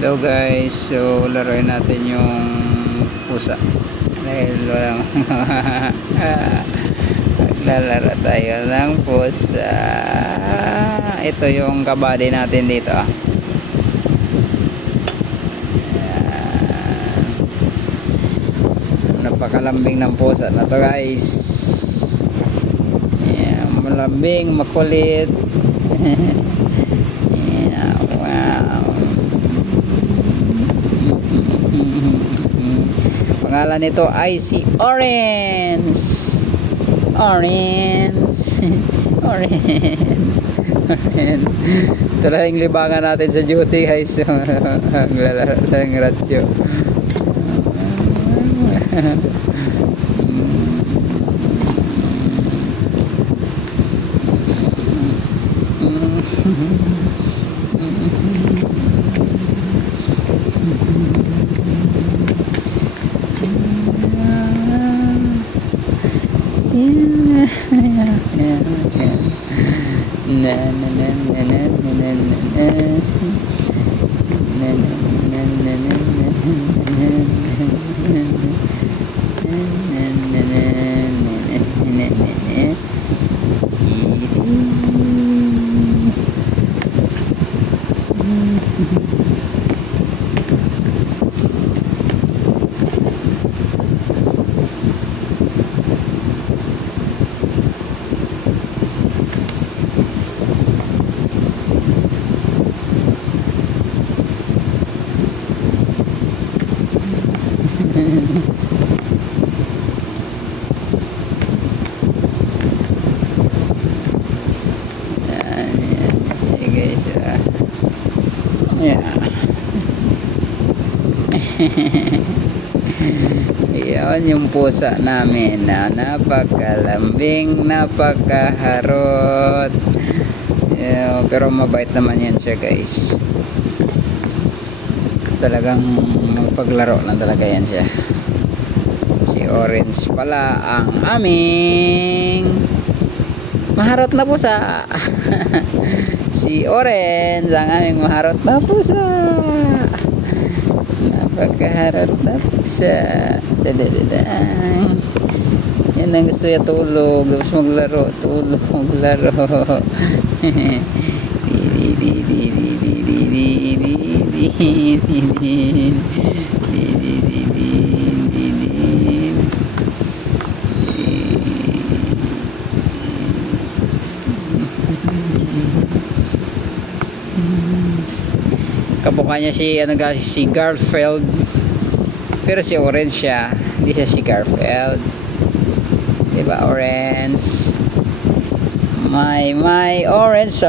Hello guys, so laruin natin yung pusa dahil walang maglalaro tayo ng pusa. Ito yung kabady natin dito. Napakalambing ng pusa na to guys. Malambing, makulit. Wow. Pangalan nito ay si Orange. Orange. Ito lang yung libangan natin sa duty guys. Maglalaro ng radyo. Yan yung pusa namin na napakalambing, napakaharot. Pero mabait naman yan siya guys. Talagang paglaro lang talaga yan siya. Si Orange pala ang aming maharot na pusa. Si Orange ang aming maharot na pusa. Napakaharot na pusa. Yan ang gusto niya, tulog. Tapos maglaro, tulog, maglaro. Kamukha niya si Garfield, pero si Orange siya, hindi siya si Garfield, diba? Orange, my orange.